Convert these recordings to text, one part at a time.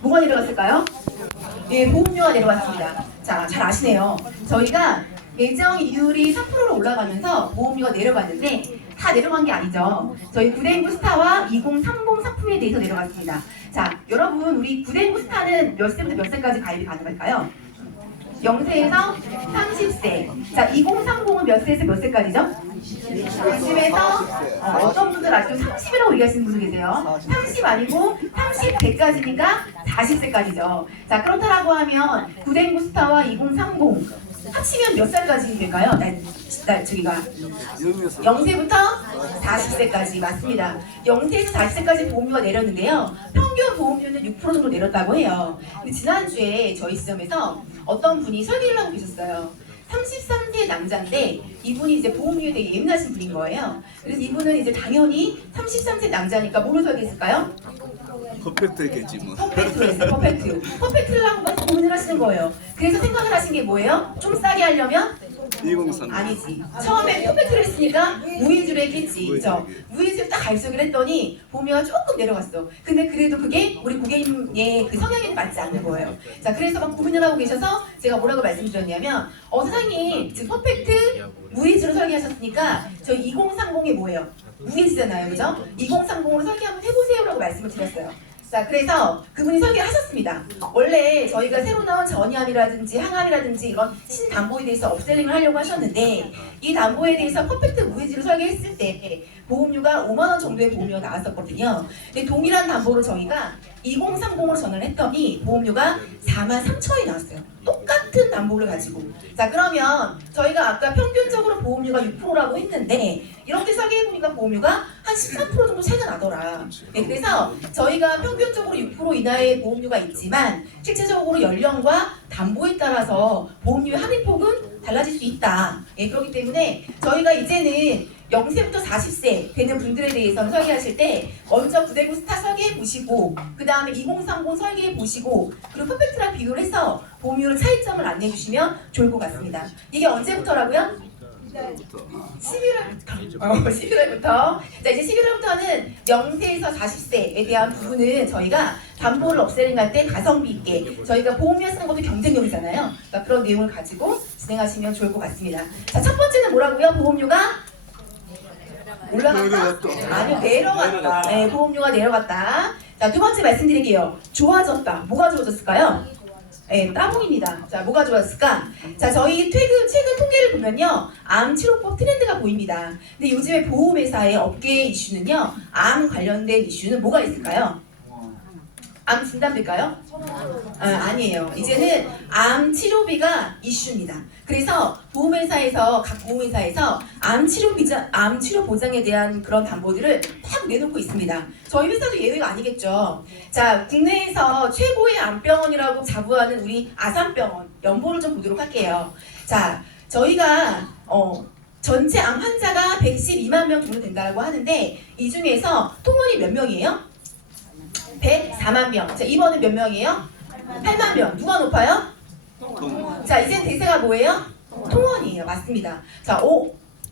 뭐가 내려갔을까요? 예, 보험료가 내려갔습니다. 자, 잘 아시네요. 저희가 예정 이율이 3%로 올라가면서 보험료가 내려갔는데 다 내려간 게 아니죠. 저희 구대인구 스타와 2030 상품에 대해서 내려갔습니다. 자, 여러분 우리 구대인구 스타는 몇 세부터 몇 세까지 가입이 가능할까요? 0세에서 30세. 자, 2030은 몇 세에서 몇 세까지죠? 30에서 어떤 분들 아직도 30이라고 얘기하시는 분들 계세요. 30 아니고 30대까지니까 40세까지죠. 자, 그렇다라고 하면 구대인구 스타와 2030 합치면 몇 살까지 될까요? 저기가 0세부터 40세까지 맞습니다. 0세에서 40세까지 보험료가 내렸는데요. 평균 보험료는 6% 정도 내렸다고 해요. 근데 지난주에 저희 시점에서 어떤 분이 설계를 하고 계셨어요. 33세 남자인데 이분이 이제 보험료에 되게 예민하신 분인 거예요. 그래서 이분은 이제 당연히 33세 남자니까 뭐를 설계했을까요? 퍼펙트겠지 뭐. 퍼펙트로 했어요. 퍼펙트를 하고 막 고민을 하시는 거예요. 그래서 생각을 하신 게 뭐예요? 좀 싸게 하려면? 2030. 아니지. 처음에 퍼펙트를 했으니까 무이즈로 했겠지. 그죠? 무이즈로 딱 갈색을 했더니 보험료가 조금 내려갔어. 근데 그래도 그게 우리 고객님의 그 성향에 맞지 않는 거예요. 자, 그래서 막 고민을 하고 계셔서 제가 뭐라고 말씀드렸냐면 사장님 지금 퍼펙트 무이즈로 설계하셨으니까 저희 2030이 뭐예요? 무이즈잖아요. 그죠? 2030으로 설계 한번 해보세요라고 말씀을 드렸어요. 자, 그래서 그분이 설계하셨습니다. 원래 저희가 새로 나온 전이암이라든지 항암이라든지 이런 신담보에 대해서 업셀링을 하려고 하셨는데 이 담보에 대해서 퍼펙트 무해지로 설계했을 때 보험료가 5만 원 정도의 보험료가 나왔었거든요. 근데 동일한 담보로 저희가 2030으로 전환을 했더니 보험료가 4만 3천 원이 나왔어요. 똑같은 담보를 가지고. 자, 그러면 저희가 아까 평균적으로 보험료가 6%라고 했는데 이렇게 설계해보니까 보험료가 한 13% 정도 차이가 나더라. 네, 그래서 저희가 평균적으로 6% 이하의 보험료가 있지만 실제적으로 연령과 담보에 따라서 보험료의 할인폭은 달라질 수 있다. 네, 그렇기 때문에 저희가 이제는 0세부터 40세 되는 분들에 대해서는 설계하실 때 먼저 구대인구 스타 설계해 보시고 그 다음에 2030 설계해 보시고 그리고 퍼펙트랑 비교를 해서 보험료를 차이점을 안내해 주시면 좋을 것 같습니다. 이게 언제부터라고요? 11월부터. 11월부터. 자, 이제 11월부터는 0세에서 40세에 대한 부분은 저희가 담보를 업셀링할 때 가성비 있게 저희가 보험료 쓰는 것도 경쟁력이잖아요. 그러니까 그런 내용을 가지고 진행하시면 좋을 것 같습니다. 자, 첫 번째는 뭐라고요? 보험료가 올라갔다? 아니요, 내려갔다. 네, 보험료가 내려갔다. 자, 두 번째 말씀드릴게요. 좋아졌다. 뭐가 좋아졌을까요? 네, 따봉입니다. 자, 뭐가 좋았을까? 자, 저희 최근 통계를 보면요. 암 치료법 트렌드가 보입니다. 근데 요즘에 보험회사의 업계 이슈는요. 암 관련된 이슈는 뭐가 있을까요? 암 진단비일까요? 아니에요. 이제는 암 치료비가 이슈입니다. 그래서 보험회사에서 각 보험회사에서 암 치료 보장에 대한 그런 담보들을 팍 내놓고 있습니다. 저희 회사도 예외가 아니겠죠. 자, 국내에서 최고의 암병원이라고 자부하는 우리 아산병원 연보를 좀 보도록 할게요. 자, 저희가 전체 암 환자가 112만 명 정도 된다고 하는데 이 중에서 통원이 몇 명이에요? 104만 명. 자, 2번은 몇 명이에요? 8만 명. 누가 높아요? 자, 이젠 대세가 뭐예요? 통원이에요. 맞습니다. 자,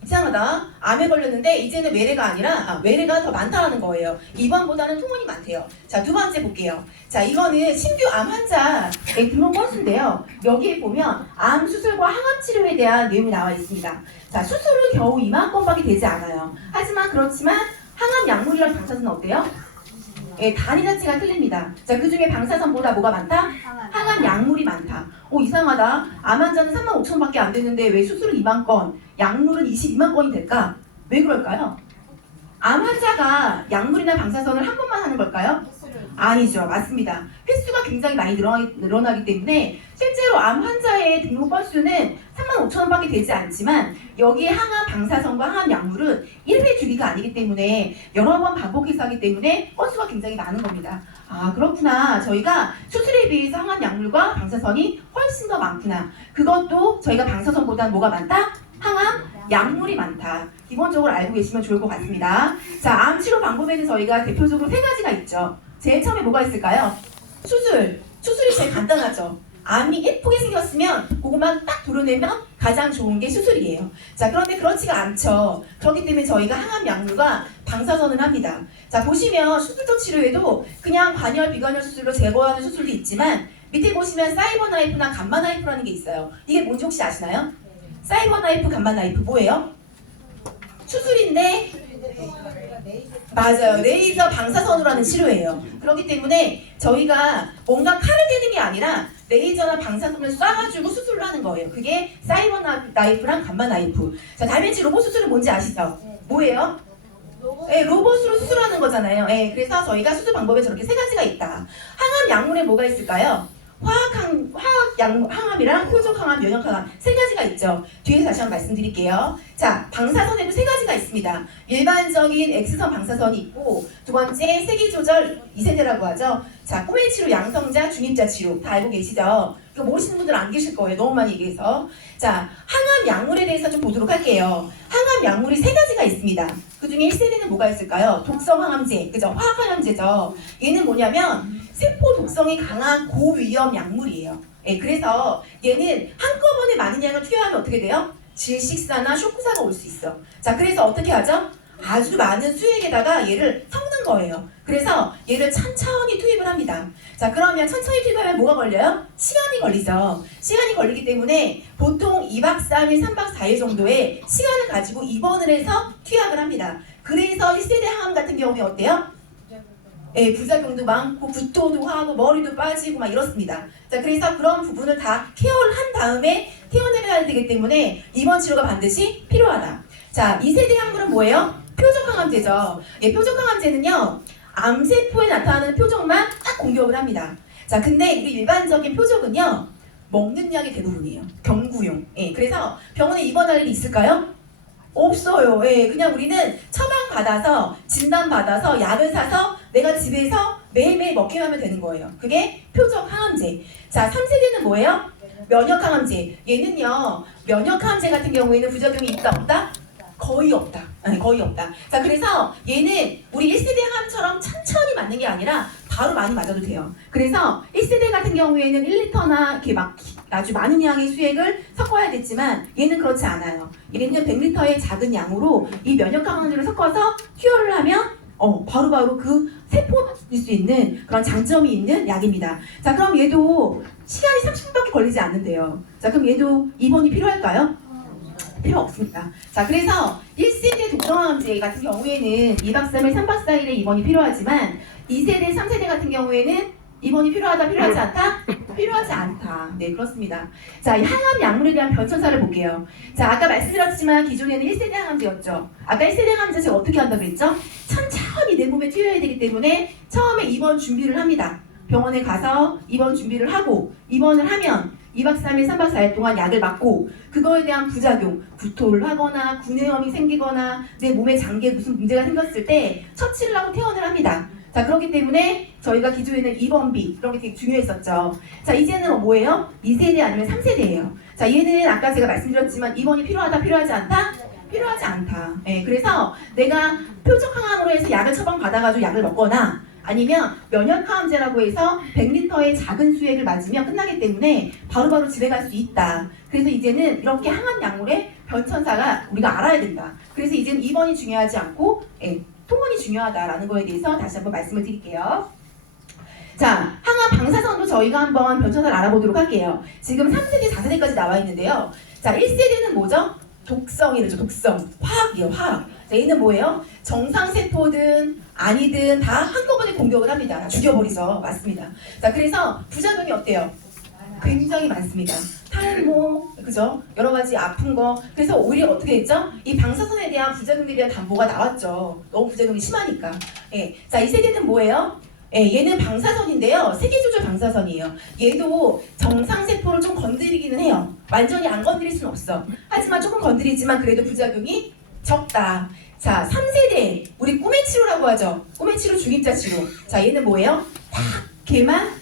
이상하다. 암에 걸렸는데 이제는 외래가 아니라 외래가 더 많다는 거예요. 2번보다는 통원이 많대요. 자, 두 번째 볼게요. 자, 이거는 신규 암 환자의 등록 건수인데요. 여기에 보면 암 수술과 항암 치료에 대한 내용이 나와 있습니다. 자, 수술은 겨우 2만 건밖에 되지 않아요. 하지만 그렇지만 항암 약물이랑 방사선은 어때요? 예, 단위 자체가 틀립니다. 자, 그 중에 방사선보다 뭐가 많다? 항암 약물이 많다. 이상하다. 암 환자는 3만 5천 밖에 안 되는데 왜 수술은 2만 건, 약물은 22만 건이 될까? 왜 그럴까요? 암 환자가 약물이나 방사선을 한 번만 하는 걸까요? 아니죠. 맞습니다. 횟수가 굉장히 많이 늘어나기 때문에 실제로 암 환자의 등록 건수는 3만 5천 원밖에 되지 않지만 여기에 항암 방사선과 항암 약물은 1회 주기가 아니기 때문에 여러 번 반복해서 하기 때문에 건수가 굉장히 많은 겁니다. 아, 그렇구나. 저희가 수술에 비해서 항암 약물과 방사선이 훨씬 더 많구나. 그것도 저희가 방사선보다는 뭐가 많다? 항암 약물이 많다. 기본적으로 알고 계시면 좋을 것 같습니다. 자, 암 치료 방법에는 저희가 대표적으로 세 가지가 있죠. 제일 처음에 뭐가 있을까요? 수술이 제일 간단하죠. 암이 예쁘게 생겼으면 그것만 딱 도려내면 가장 좋은 게 수술이에요. 자, 그런데 그렇지가 않죠. 그렇기 때문에 저희가 항암 약물과 방사선을 합니다. 자, 보시면 수술적 치료에도 그냥 관열, 비관열 수술로 제거하는 수술도 있지만 밑에 보시면 사이버 나이프나 감마 나이프라는 게 있어요. 이게 뭔지 혹시 아시나요? 사이버 나이프, 감마 나이프 뭐예요? 수술인데 맞아요. 레이저 방사선으로 하는 치료예요. 그렇기 때문에 저희가 뭔가 칼을 대는 게 아니라 레이저나 방사선을 쏴가지고 수술을 하는 거예요. 그게 사이버 나이프랑 감마 나이프. 자, 다빈치 로봇 수술은 뭔지 아시죠? 뭐예요? 네, 로봇으로 수술하는 거잖아요. 네, 그래서 저희가 수술 방법에 저렇게 세 가지가 있다. 항암 약물에 뭐가 있을까요? 항암이랑 표적 항암, 면역 항암 세 가지가 있죠. 뒤에서 다시 한번 말씀드릴게요. 자, 방사선에도 세 가지가 있습니다. 일반적인 X선 방사선이 있고 두 번째 세기조절 2세대라고 하죠. 자, 꼬매 치료, 양성자, 중입자 치료 다 알고 계시죠? 이거 모르시는 분들 안 계실 거예요. 너무 많이 얘기해서. 자, 항암 약물에 대해서 좀 보도록 할게요. 항암 약물이 세 가지가 있습니다. 그 중에 1세대는 뭐가 있을까요? 독성 항암제, 그죠? 화학 항암제죠. 얘는 뭐냐면 세포 독성이 강한 고위험 약물이에요. 예, 그래서 얘는 한꺼번에 많은 양을 투여하면 어떻게 돼요? 질식사나 쇼크사가 올 수 있어. 자, 그래서 어떻게 하죠? 아주 많은 수액에다가 얘를 섞는 거예요. 그래서 얘를 천천히 투입을 합니다. 자, 그러면 천천히 투입하면 뭐가 걸려요? 시간이 걸리죠. 시간이 걸리기 때문에 보통 2박 3일, 3박 4일 정도의 시간을 가지고 입원을 해서 투약을 합니다. 그래서 1세대 항암 같은 경우에 어때요? 예, 부작용도 많고 구토도 하고 머리도 빠지고 막 이렇습니다. 자, 그래서 그런 부분을 다 케어를 한 다음에 퇴원해야 되기 때문에 입원 치료가 반드시 필요하다. 자, 2세대 약물은 뭐예요? 표적 항암제죠. 예, 표적 항암제는요, 암세포에 나타나는 표적만 딱 공격을 합니다. 자, 근데 우리 일반적인 표적은요, 먹는 약이 대부분이에요. 경구용. 예, 그래서 병원에 입원할 일이 있을까요? 없어요. 예, 그냥 우리는 처방받아서 진단받아서 약을 사서 내가 집에서 매일매일 먹기만 하면 되는 거예요. 그게 표적 항암제. 자, 3세대는 뭐예요? 면역 항암제. 얘는요, 면역 항암제 같은 경우에는 부작용이 있다 없다? 거의 없다. 아니, 거의 없다. 자, 그래서 얘는 우리 1세대 항암처럼 천천히 맞는 게 아니라 바로 많이 맞아도 돼요. 그래서 1세대 같은 경우에는 1리터나 이렇게 막 아주 많은 양의 수액을 섞어야겠지만 얘는 그렇지 않아요. 얘는 100리터의 작은 양으로 이 면역 항암제를 섞어서 투여를 하면 바로바로 그 세포를 죽일 수 있는 그런 장점이 있는 약입니다. 자, 그럼 얘도 시간이 30분밖에 걸리지 않는데요. 자, 그럼 얘도 입원이 필요할까요? 필요 없습니다. 자, 그래서 1세대 독성항암제 같은 경우에는 2박 3일, 3박 4일의 입원이 필요하지만 2세대, 3세대 같은 경우에는 입원이 필요하다, 필요하지 않다? 필요하지 않다. 네, 그렇습니다. 자, 이 항암 약물에 대한 변천사를 볼게요. 자, 아까 말씀드렸지만 기존에는 1세대 항암제였죠. 아까 1세대 항암제 제가 어떻게 한다고 그랬죠? 천천히 내 몸에 투여해야 되기 때문에 처음에 입원 준비를 합니다. 병원에 가서 입원 준비를 하고 입원을 하면 2박 3일, 3박 4일 동안 약을 맞고 그거에 대한 부작용, 구토를 하거나 구내염이 생기거나 내 몸에 장기에 무슨 문제가 생겼을 때 처치를 하고 퇴원을 합니다. 자, 그렇기 때문에 저희가 기존에는 입원비 그런 게 되게 중요했었죠. 자, 이제는 뭐예요? 2세대 아니면 3세대예요. 자, 얘는 아까 제가 말씀드렸지만 입원이 필요하다, 필요하지 않다? 필요하지 않다. 네, 그래서 내가 표적 항암으로 해서 약을 처방받아가지고 약을 먹거나 아니면 면역 항암제라고 해서 100리터의 작은 수액을 맞으면 끝나기 때문에 바로바로 집에 갈 수 있다. 그래서 이제는 이렇게 항암 약물의 변천사가 우리가 알아야 된다. 그래서 이제는 입원이 중요하지 않고 통원이 중요하다라는 거에 대해서 다시 한번 말씀을 드릴게요. 자, 항암 방사선도 저희가 한번 변천사를 알아보도록 할게요. 지금 3세대, 4세대까지 나와 있는데요. 자, 1세대는 뭐죠? 독성이죠. 독성. 화학이에요. 화학. 자, 얘는 뭐예요? 정상세포든 아니든 다 한꺼번에 공격을 합니다. 죽여버리죠. 맞습니다. 자, 그래서 부작용이 어때요? 굉장히 많습니다. 탈모, 그죠? 여러 가지 아픈 거. 그래서 오히려 어떻게 했죠? 이 방사선에 대한 부작용에 대한 담보가 나왔죠. 너무 부작용이 심하니까. 예. 자, 이 세대는 뭐예요? 예, 얘는 방사선인데요. 세기조절 방사선이에요. 얘도 정상세포를 좀 건드리기는 해요. 완전히 안 건드릴 수는 없어. 하지만 조금 건드리지만 그래도 부작용이 적다. 자, 3세대. 우리 꿈의 치료라고 하죠. 꿈의 치료, 중입자 치료. 자, 얘는 뭐예요? 딱 걔만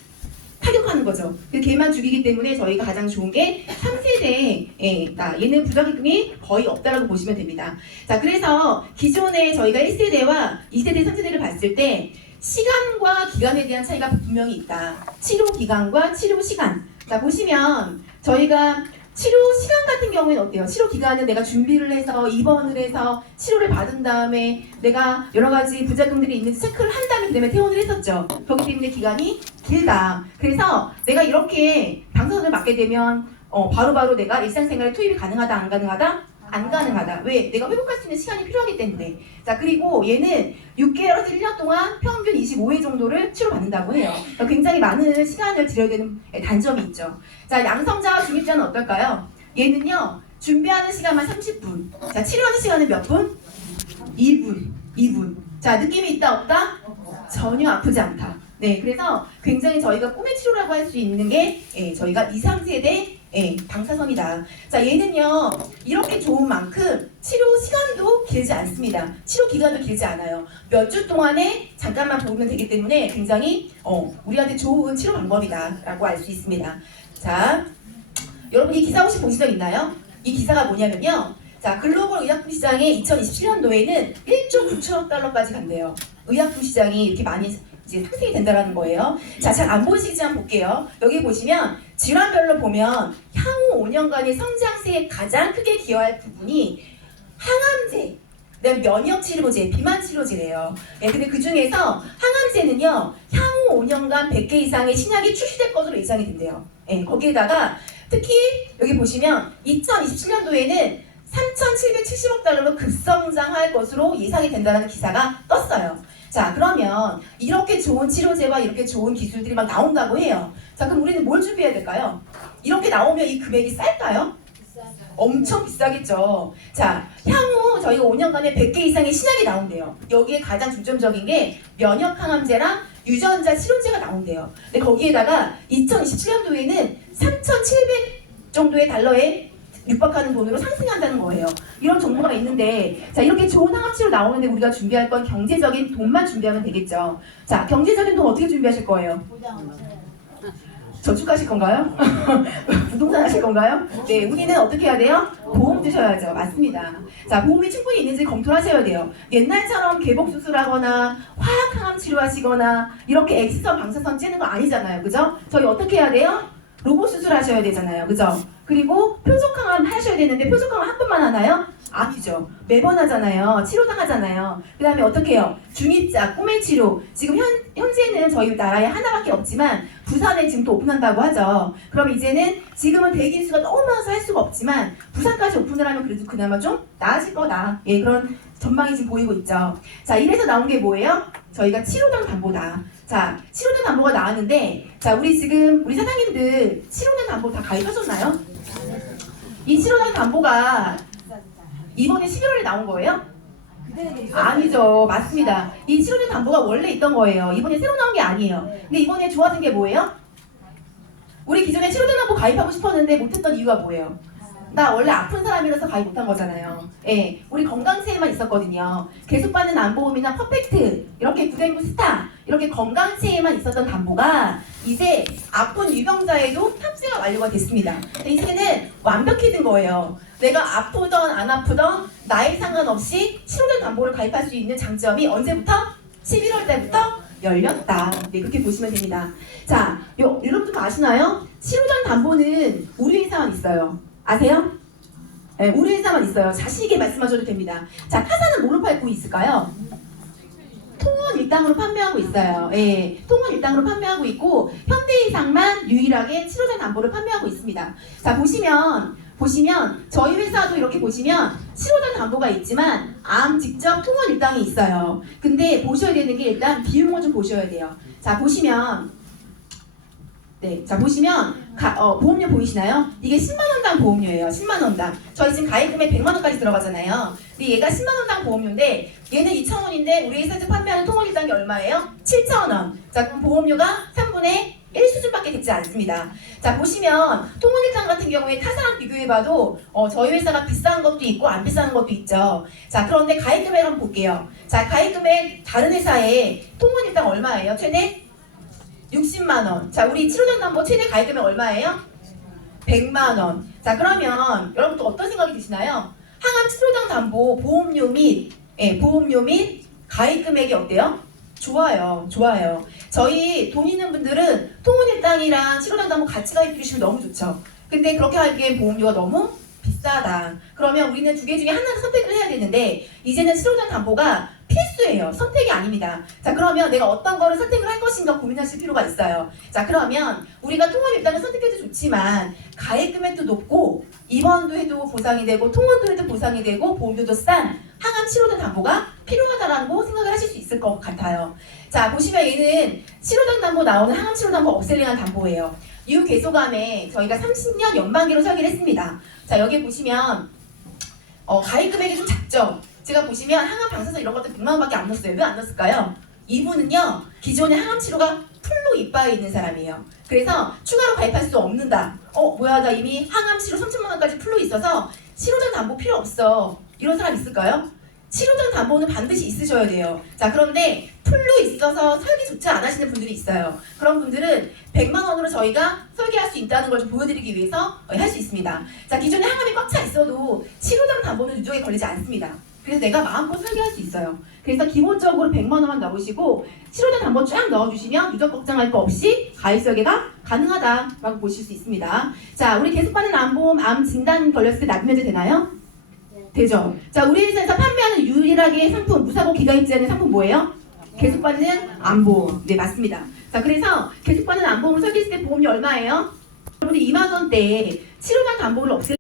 타격하는 거죠. 그 걔만 죽이기 때문에 저희가 가장 좋은 게 3세대. 얘는 부작용이 거의 없다라고 보시면 됩니다. 자, 그래서 기존에 저희가 1세대와 2세대, 3세대를 봤을 때 시간과 기간에 대한 차이가 분명히 있다. 치료 기간과 치료 시간. 자, 보시면 저희가 치료 시간 같은 경우에는 어때요? 치료 기간은 내가 준비를 해서 입원을 해서 치료를 받은 다음에 내가 여러 가지 부작용들이 있는지 체크를 한 다음에 그다음에 퇴원을 했었죠. 그렇기 때문에 기간이 길다. 그래서 내가 이렇게 방사선을 맞게 되면 바로바로 내가 일상생활에 투입이 가능하다, 안 가능하다? 안 가능하다. 왜? 내가 회복할 수 있는 시간이 필요하기 때문에. 자, 그리고 얘는 6개월에서 1년 동안 평균 25회 정도를 치료받는다고 해요. 그러니까 굉장히 많은 시간을 들여야 되는 단점이 있죠. 자, 양성자와 중입자는 어떨까요? 얘는요, 준비하는 시간만 30분. 자, 치료하는 시간은 몇 분? 2분. 자, 느낌이 있다, 없다? 전혀 아프지 않다. 네, 그래서 굉장히 저희가 꿈의 치료라고 할 수 있는 게 저희가 2, 3세대 방사선이다. 자, 얘는요, 이렇게 좋은 만큼 치료 시간도 길지 않습니다. 치료 기간도 길지 않아요. 몇 주 동안에 잠깐만 보면 되기 때문에 굉장히 우리한테 좋은 치료 방법이다라고 알 수 있습니다. 자, 여러분 이 기사 혹시 보신 적 있나요? 이 기사가 뭐냐면요. 자, 글로벌 의약품 시장에 2027년도에는 1조 9천억 달러까지 간대요. 의약품 시장이 이렇게 많이 이제 상승이 된다는 거예요. 자, 잘 안 보이시지 한번 볼게요. 여기 보시면 질환별로 보면 향후 5년간의 성장세에 가장 크게 기여할 부분이 항암제, 그다음에 면역치료제, 비만치료제래요. 예, 근데 그 중에서 항암제는요, 향후 5년간 100개 이상의 신약이 출시될 것으로 예상이 된대요. 예, 거기에다가 특히 여기 보시면 2027년도에는 3,770억 달러로 급성장할 것으로 예상이 된다는 기사가 떴어요. 자, 그러면 이렇게 좋은 치료제와 이렇게 좋은 기술들이 막 나온다고 해요. 자, 그럼 우리는 뭘 준비해야 될까요? 이렇게 나오면 이 금액이 쌀까요? 엄청 비싸겠죠. 자, 향후 저희가 5년간에 100개 이상의 신약이 나온대요. 여기에 가장 중점적인 게 면역 항암제랑 유전자 치료제가 나온대요. 근데 거기에다가 2027년도에는 3,700 정도의 달러에 육박하는 돈으로 상승한다는 거예요. 이런 정보가 있는데, 자, 이렇게 좋은 항암치료 나오는데 우리가 준비할 건 경제적인 돈만 준비하면 되겠죠. 자, 경제적인 돈 어떻게 준비하실 거예요? 저축하실 건가요? 부동산 하실 건가요? 네, 우리는 어떻게 해야 돼요? 보험 드셔야죠. 맞습니다. 자, 보험이 충분히 있는지 검토를 하셔야 돼요. 옛날처럼 개복 수술하거나 화학 항암 치료하시거나 이렇게 X선 방사선 찌는 거 아니잖아요. 그죠? 저희 어떻게 해야 돼요? 로봇 수술하셔야 되잖아요. 그죠? 그리고 표적항암 하셔야 되는데 표적항암 한 번만 하나요? 아니죠. 매번 하잖아요. 치료당하잖아요. 그 다음에 어떻게 해요? 중입자, 꿈의 치료. 지금 현재는 저희 나라에 하나밖에 없지만 부산에 지금 또 오픈한다고 하죠. 그럼 이제는 지금은 대기 수가 너무 많아서 할 수가 없지만 부산까지 오픈을 하면 그래도 그나마 좀 나아질 거다. 예, 그런 전망이 지금 보이고 있죠. 자, 이래서 나온 게 뭐예요? 저희가 치료당 담보다. 자, 치료당 담보가 나왔는데, 자, 우리 사장님들 치료당 담보 다 가입하셨나요? 이 치료당 담보가 이번에 11월에 나온 거예요? 아니죠. 맞습니다. 이 치료당 담보가 원래 있던 거예요. 이번에 새로 나온 게 아니에요. 근데 이번에 좋아진 게 뭐예요? 우리 기존에 치료당 담보 가입하고 싶었는데 못했던 이유가 뭐예요? 나 원래 아픈 사람이라서 가입 못한 거잖아요. 예, 우리 건강체에만 있었거든요. 계속 받는 안보험이나 퍼펙트, 이렇게 구den구 스타, 이렇게 건강체에만 있었던 담보가 이제 아픈 유병자에도 탑재가 완료가 됐습니다. 이제는 완벽해진 거예요. 내가 아프던 안 아프던 나이 상관없이 치료된 담보를 가입할 수 있는 장점이 언제부터? 11월 달부터 열렸다. 네, 그렇게 보시면 됩니다. 자, 여러분도 아시나요? 치료된 담보는 우리 회사만 있어요. 아세요? 네, 우리 회사만 있어요. 자신 있게 말씀하셔도 됩니다. 자, 타사는 뭐로 팔고 있을까요? 통원 일당으로 판매하고 있어요. 예, 통원 일당으로 판매하고 있고 현대이상만 유일하게 치료된 담보를 판매하고 있습니다. 자, 보시면 저희 회사도 이렇게 보시면 치료된 담보가 있지만 암 직접 통원 일당이 있어요. 근데 보셔야 되는 게 일단 비용을 좀 보셔야 돼요. 자, 보시면 보험료 보이시나요? 이게 10만원당 보험료예요. 10만원당. 저희 지금 가입금액 100만원까지 들어가잖아요. 근데 얘가 10만원당 보험료인데 얘는 2,000원인데 우리 회사에서 판매하는 통원일당이 얼마예요? 7,000원. 자, 그럼 보험료가 3분의 1 수준밖에 되지 않습니다. 자, 보시면 통원일당 같은 경우에 타사랑 비교해봐도 저희 회사가 비싼 것도 있고 안 비싼 것도 있죠. 자, 그런데 가입금액 한번 볼게요. 자, 가입금액 다른 회사에 통원일당 얼마예요? 최대? 60만원. 자, 우리 치료된 담보 최대 가입금액 얼마예요? 100만원. 자, 그러면 여러분 또 어떤 생각이 드시나요? 항암 치료당 담보 보험료 및 가입금액이 어때요? 좋아요. 저희 돈 있는 분들은 통원일당 보장이랑 치료당 담보 같이 가입해 주시면 너무 좋죠. 근데 그렇게 하기엔 보험료가 너무 비싸다. 그러면 우리는 두 개 중에 하나를 선택을 해야 되는데 이제는 치료당 담보가 필수예요. 선택이 아닙니다. 자, 그러면 내가 어떤 거를 선택을 할 것인가 고민하실 필요가 있어요. 자, 그러면 우리가 통합 입단을 선택해도 좋지만 가입 금액도 높고 입원도 해도 보상이 되고 통원도 해도 보상이 되고 보험료도 싼 항암 치료당 담보가 필요하다라고 생각을 하실 수 있을 것 같아요. 자, 보시면 얘는 치료당 담보 나오는 항암 치료 담보 업셀링한 담보예요. 유개소감에 저희가 30년 연만기로 설계를 했습니다. 자, 여기 보시면 가입 금액이 좀 작죠? 제가 보시면 항암 방사선 이런 것들 100만 원밖에 안 넣었어요. 왜 안 넣었을까요? 이분은요, 기존에 항암 치료가 풀로 이빠에 있는 사람이에요. 그래서 추가로 가입할 수 없는다. 뭐야, 나 이미 항암 치료 3천만 원까지 풀로 있어서 치료당 담보 필요 없어. 이런 사람 있을까요? 치료당 담보는 반드시 있으셔야 돼요. 자, 그런데 풀로 있어서 설계조차 안 하시는 분들이 있어요. 그런 분들은 100만 원으로 저희가 설계할 수 있다는 걸 좀 보여드리기 위해서 할 수 있습니다. 자, 기존에 항암이 꽉 차 있어도 치료당 담보는 누적에 걸리지 않습니다. 그래서 내가 마음껏 설계할 수 있어요. 그래서 기본적으로 100만 원만 넣으시고 치료당 담보 쫙 넣어주시면 누적 걱정할 거 없이 가입 설계가 가능하다라고 보실 수 있습니다. 자, 우리 계속받는 암보험, 암 진단 걸렸을 때 납입면제 되나요? 되죠. 자, 우리 회사에서 판매하는 유일하게 상품, 무사고 기가입지 않는 상품 뭐예요? 계속받는 암보험. 네, 맞습니다. 자, 그래서 계속받는 암보험을 설계했을 때 보험료 얼마예요? 여러분들 2만 원대에 치료당 담보를 없앨